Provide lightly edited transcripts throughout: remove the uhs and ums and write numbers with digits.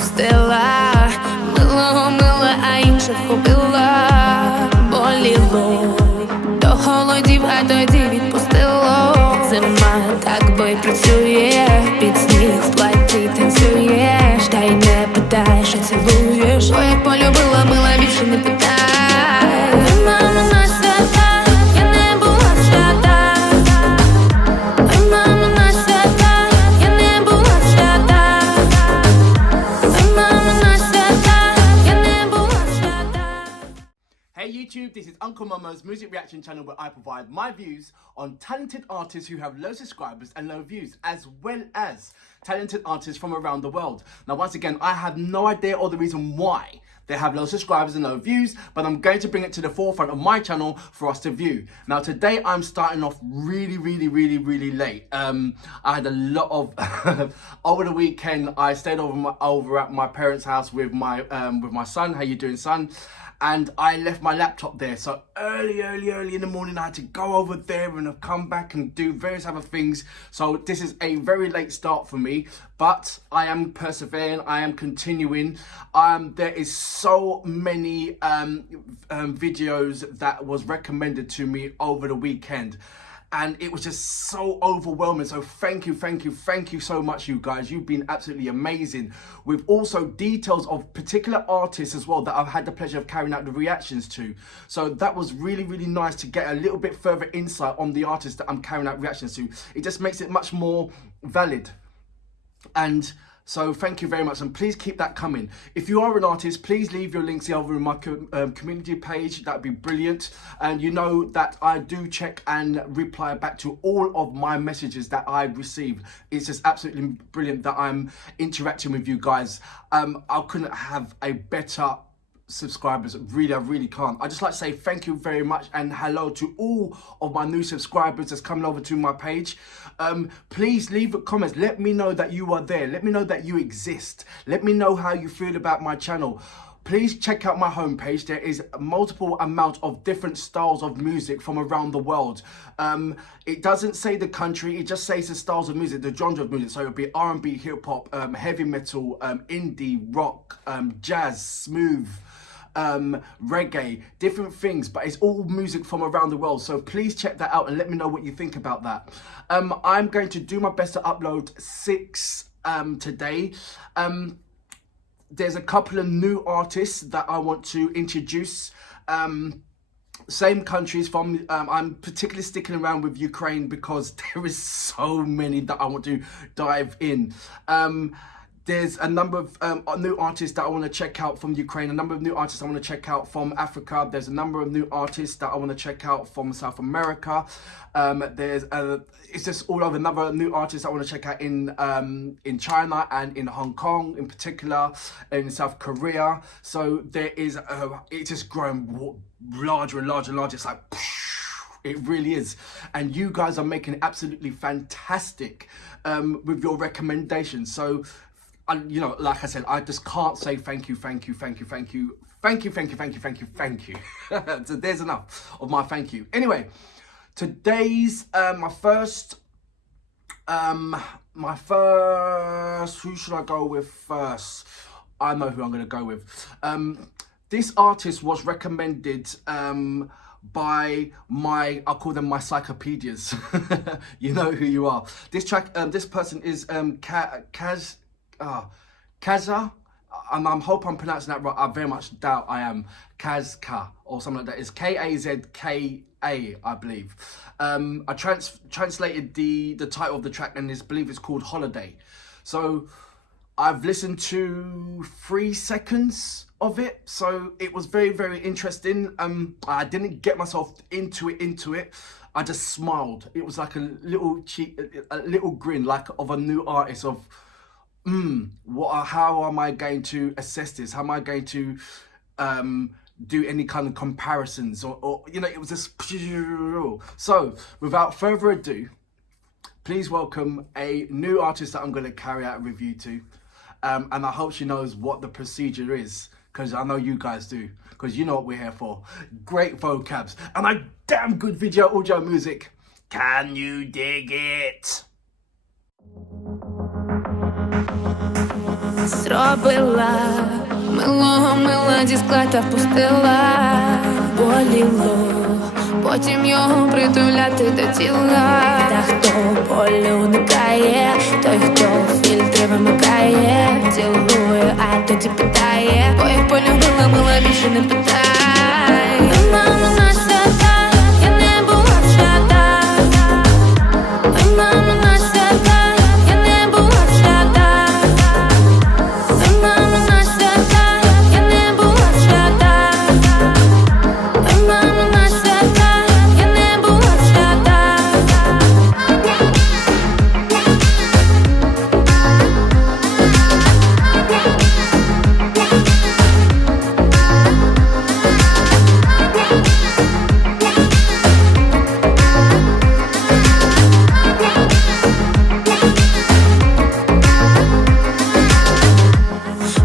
відпустила. Милого, мила, інша вхопила. Боліло до холодів, а тоді відпустило. Зима, так бо й працює, під сніг в платі танцюєш. Та й не питай, що цілуєш. Ой, як полюбила, мила, більше не питай. Ой, мама, на свята, я не була свята. Ой, мама, на свята, я не була свята. Ой, мама, на свята, я не була свята. Hey YouTube, this is Uncle Mama's music reaction channel where I provide my views on talented artists who have low subscribers and low views, as well as talented artists from around the world. Now once again, I have no idea or the reason why they have low subscribers and low views, but I'm going to bring it to the forefront of my channel for us to view. Now today I'm starting off really late. I had a lot of over the weekend. I stayed over at my parents' house with my son. How you doing, son? And I left my laptop there, so early in the morning I had to go over there and have come back and do various other things. So this is a very late start for me, but I am persevering, I am continuing. There is so many videos that was recommended to me over the weekend, and it was just so overwhelming. So thank you so much, you guys. You've been absolutely amazing, with also details of particular artists as well that I've had the pleasure of carrying out the reactions to. So that was really nice to get a little bit further insight on the artists that I'm carrying out reactions to. It just makes it much more valid. And so thank you very much, and please keep that coming. If you are an artist, please leave your links over in my community page. That'd be brilliant. And you know that I do check and reply back to all of my messages that I received. It's just absolutely brilliant that I'm interacting with you guys. I couldn't have a better subscribers, really, I really can't. I just like to say thank you very much and hello to all of my new subscribers that's coming over to my page. Please leave comments, let me know that you are there, let me know that you exist, let me know how you feel about my channel. Please check out my homepage. There is multiple amount of different styles of music from around the world. It doesn't say the country, it just says the styles of music, the genre of music. So it'll be R&B, hip hop, heavy metal, indie, rock, jazz, smooth, reggae, different things, but it's all music from around the world. So please check that out and let me know what you think about that. I'm going to do my best to upload 6 today. There's a couple of new artists that I want to introduce. Same countries from, I'm particularly sticking around with Ukraine because there is so many that I want to dive in. There's a number of new artists that I want to check out from Ukraine, a number of new artists I want to check out from Africa. There's a number of new artists that I want to check out from South America. It's just all over. Another new artist I want to check out in China and in Hong Kong in particular, in South Korea. So there is, it's just growing larger and larger. It's like, it really is. And you guys are making it absolutely fantastic with your recommendations. So, you know, like I said, I just can't say thank you. So there's enough of my thank you. Anyway, today's my first, who should I go with first? I know who I'm going to go with. This artist was recommended by my, I'll call them my cyclopedias. You know who you are. This track, this person is Kazka, and I hope I'm pronouncing that right. I very much doubt I am. Kazka or something like that. It's Kazka, I believe. I translated the title of the track, and I believe it's called Holiday. So I've listened to 3 seconds of it, so it was very interesting. I didn't get myself into it. I just smiled. It was like a little grin, like of a new artist of, how am I going to assess this? How am I going to do any kind of comparisons? Or you know, it was just, so without further ado, please welcome a new artist that I'm going to carry out a review to. And I hope she knows what the procedure is, because I know you guys do, because you know what we're here for. Great vocabs and a damn good audio music. Can you dig it? зробила. Милого мила зі скла та впустила. Боліло, потім його притуляти до тіла. Та хто болю уникає, той хто фільтри вимикає. Цілує, а тоді питає, бо як полюбила, мила більше не питай. Мама на свята, я не була свята. Мама на свята, я не була свята. Мама на свята, я не була свята. Мама на свята, я не була свята.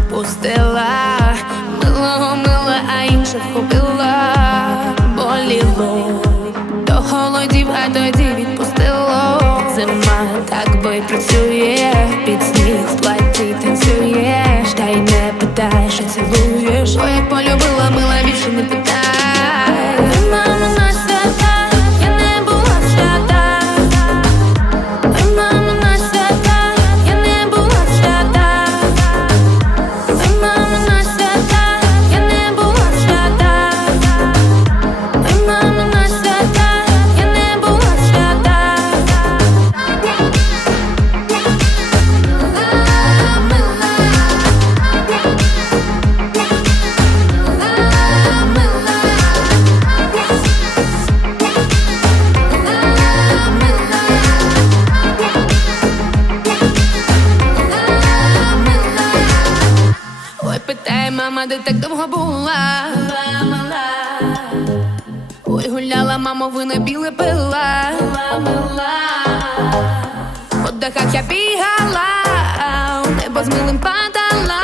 Впустила, милого мила, а інша вхопила. Боліло, до холодів, а тоді відпустило. Зима так працює, під сніг в платі танцюєш. Та й не питай, що цілуєш, бо як полюбила, мила більше не питай. Мама на свята, я не була свята. Мама на свята, я не була свята. Мама на свята, я не була свята. Мама на свята, я не була свята. Ой, питає, мама, де так довго була? Ой, гуляла, мамо, вино біле пила. По дахах я бігала, у небо з милим падала,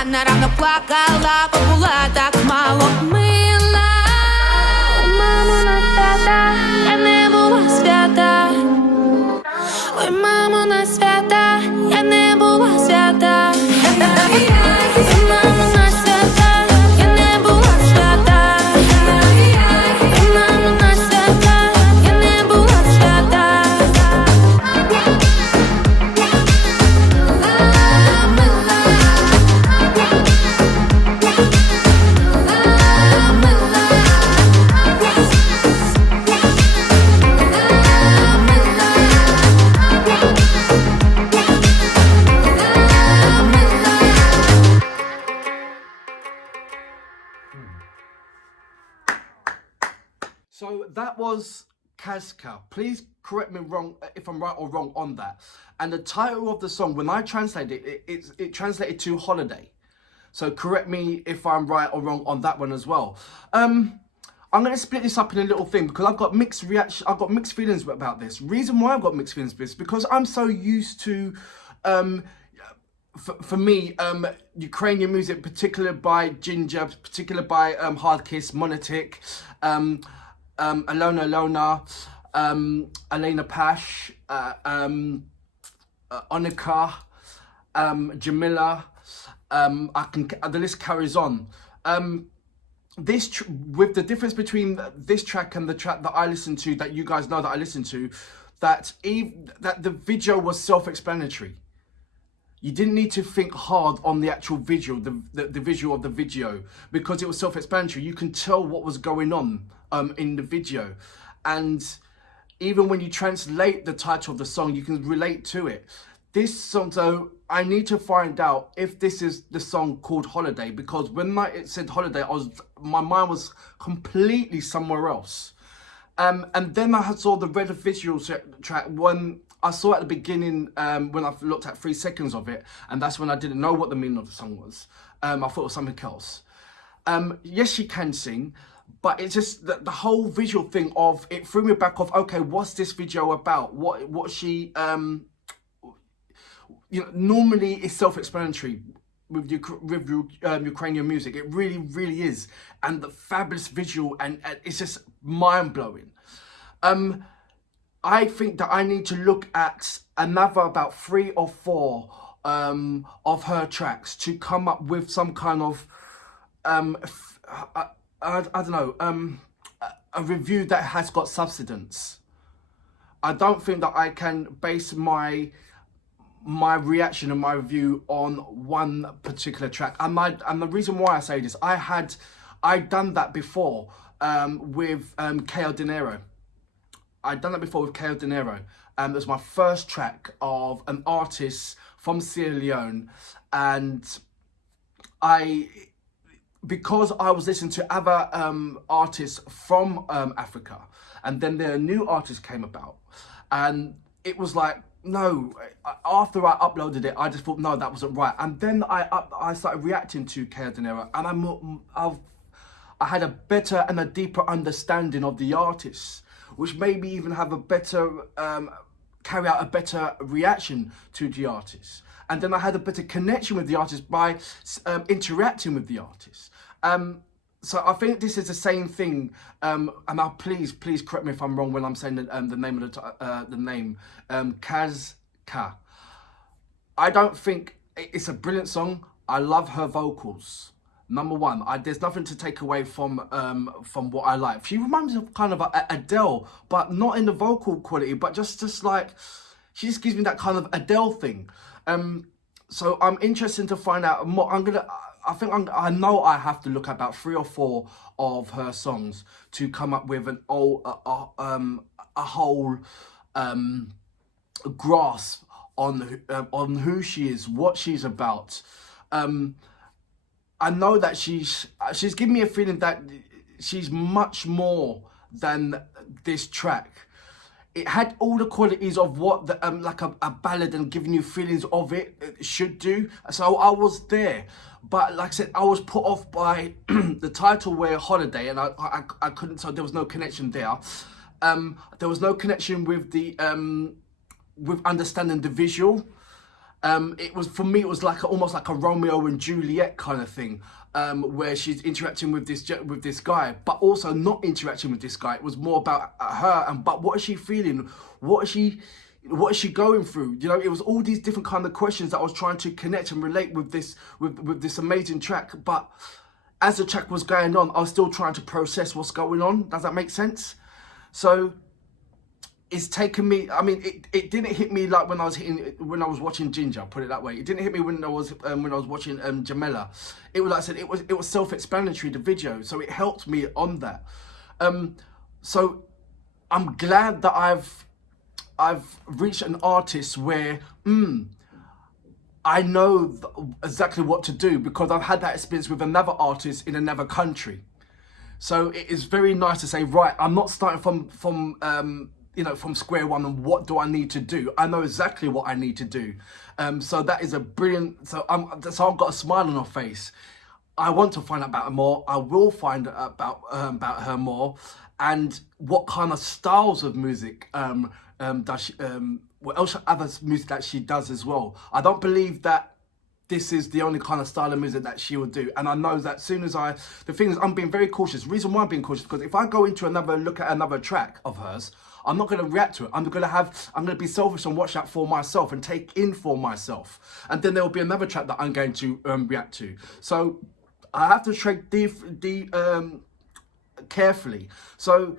а на ранок плакала, бо була так мало мила. Мамо, на свята, я не була свята. Ой, мамо, на свята, я не була свята. Мамо, на свята, я не була свята. Мамо, на свята, я не була свята. So that was Kazka. Please correct me wrong if I'm right or wrong on that. And the title of the song, when I translated it, it translated to holiday. So correct me if I'm right or wrong on that one as well. I'm going to split this up in a little thing because I've got mixed reaction. I've got mixed feelings about this. Reason why I've got mixed feelings with this because I'm so used to, for me, Ukrainian music, particularly by Ginger, particularly by Hard Kiss, Monotic, Alona, Elena Pash, Onika, Jamila. The list carries on. With the difference between this track and the track that I listen to, that you guys know that I listen to, that the video was self-explanatory. You didn't need to think hard on the actual visual, the visual of the video, because it was self-explanatory. You can tell what was going on in the video, and even when you translate the title of the song, you can relate to it. This song, though, I need to find out if this is the song called Holiday, because when it said Holiday, my mind was completely somewhere else. And then I saw the red visual track when I saw at the beginning, when I looked at 3 seconds of it, and that's when I didn't know what the meaning of the song was. I thought it was something else. Yes, she can sing, but it's just the whole visual thing of it threw me back off. Okay, what's this video about? What she normally it's self-explanatory with Ukrainian music. It really, really is, and the fabulous visual, and it's just mind-blowing. I think that I need to look at another about 3 or 4 of her tracks to come up with some kind of I don't know, a review that has got substance. I don't think that I can base my reaction and my review on one particular track. And the reason why I say this, I'd done that before with K.O. Dinero. I'd done that before with K.O. Dinero. It was my first track of an artist from Sierra Leone, and because I was listening to other artists from Africa, and then their new artists came about, and it was like, no, after I uploaded it, I just thought, no, that wasn't right. And then I started reacting to K.O. Dinero, and I had a better and a deeper understanding of the artists, which made me even have a better, carry out a better reaction to the artists. And then I had a better connection with the artist by interacting with the artist. So I think this is the same thing. And now please correct me if I'm wrong when I'm saying the name of the name, Kazka. I don't think it's a brilliant song. I love her vocals. Number one, there's nothing to take away from what I like. She reminds me of kind of Adele, but not in the vocal quality, but just like, she just gives me that kind of Adele thing. So I'm interested to find out more. I know I have to look at about 3 or 4 of her songs to come up with a whole grasp on who she is, what she's about. I know that she's giving me a feeling that she's much more than this track. It had all the qualities of what like a ballad and giving you feelings of it should do. So I was there, but like I said, I was put off by the title "Where Holiday," and I couldn't. So there was no connection there. There was no connection with the with understanding the visual. It was, for me, it was like almost like a Romeo and Juliet kind of thing, where she's interacting with this guy, but also not interacting with this guy. It was more about her, but what is she feeling? What is she going through? You know, it was all these different kind of questions that I was trying to connect and relate with this amazing track. But as the track was going on, I was still trying to process what's going on. Does that make sense? So it's taken me, I mean, it didn't hit me like when I was watching Ginger, put it that way. It didn't hit me when I was watching Jamela. It was, like I said, it was self-explanatory, the video, so it helped me on that. So I'm glad that I've reached an artist where I know exactly what to do, because I've had that experience with another artist in another country. So it is very nice to say, right, I'm not starting from square one, and what do I need to do? I know exactly what I need to do. So that is a brilliant, so I've got a smile on my face. I want to find out about her more. I will find out about her more, and what kind of styles of music does she, what else other music that she does as well. I don't believe that this is the only kind of style of music that she will do. And I know that as soon as the thing is, I'm being very cautious. The reason why I'm being cautious, because if I go into look at another track of hers, I'm not going to react to it. I'm going to be selfish and watch that for myself and take in for myself. And then there will be another track that I'm going to react to. So I have to tread carefully. So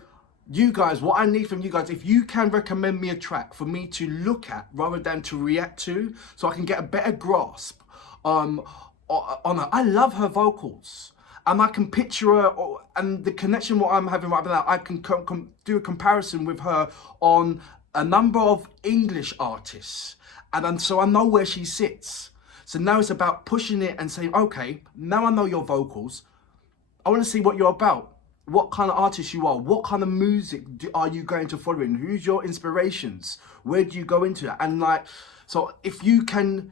you guys, what I need from you guys, if you can recommend me a track for me to look at rather than to react to, so I can get a better grasp on her. I love her vocals, and I can picture her, and the connection what I'm having right now, I can do a comparison with her on a number of English artists, and so I know where she sits. So now it's about pushing it and saying, okay, now I know your vocals, I want to see what you're about, what kind of artist you are, what kind of music are you going to follow in, who's your inspirations, where do you go into that? And like, so if you can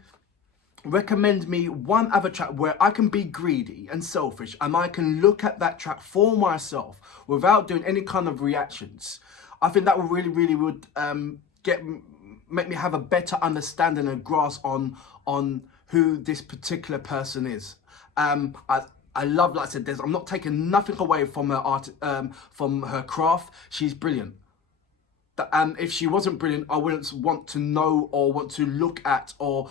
recommend me one other track where I can be greedy and selfish, and I can look at that track for myself without doing any kind of reactions, I think that would really would make me have a better understanding and grasp on who this particular person is. I love, like I said, I'm not taking nothing away from her art, from her craft. She's brilliant. And if she wasn't brilliant, I wouldn't want to know or want to look at or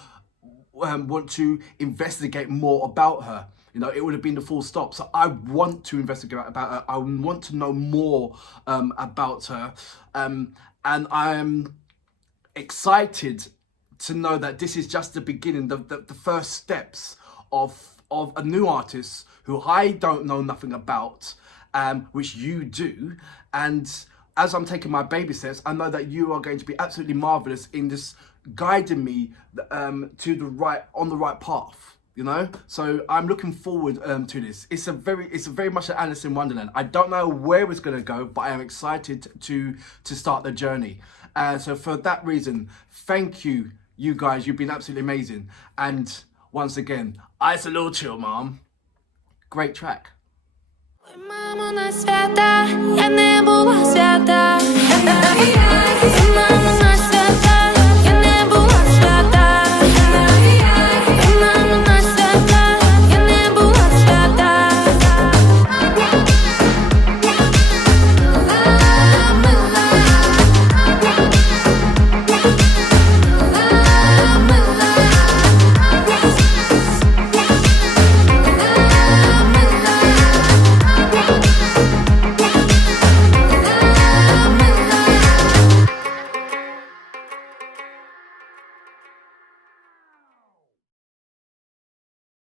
want to investigate more about her. You know, it would have been the full stop. So I want to investigate about her. I want to know more about her. And I'm excited to know that this is just the beginning, the first steps of a new artist who I don't know nothing about, which you do. And as I'm taking my baby steps, I know that you are going to be absolutely marvelous in just guiding me to the right path. You know, so I'm looking forward to this. It's very much an Alice in Wonderland. I don't know where it's gonna go, but I am excited to start the journey. So for that reason, thank you, you guys. You've been absolutely amazing. And once again, I salute you, Mom. Great track. Мамо, на свята, я не була свята. Зима.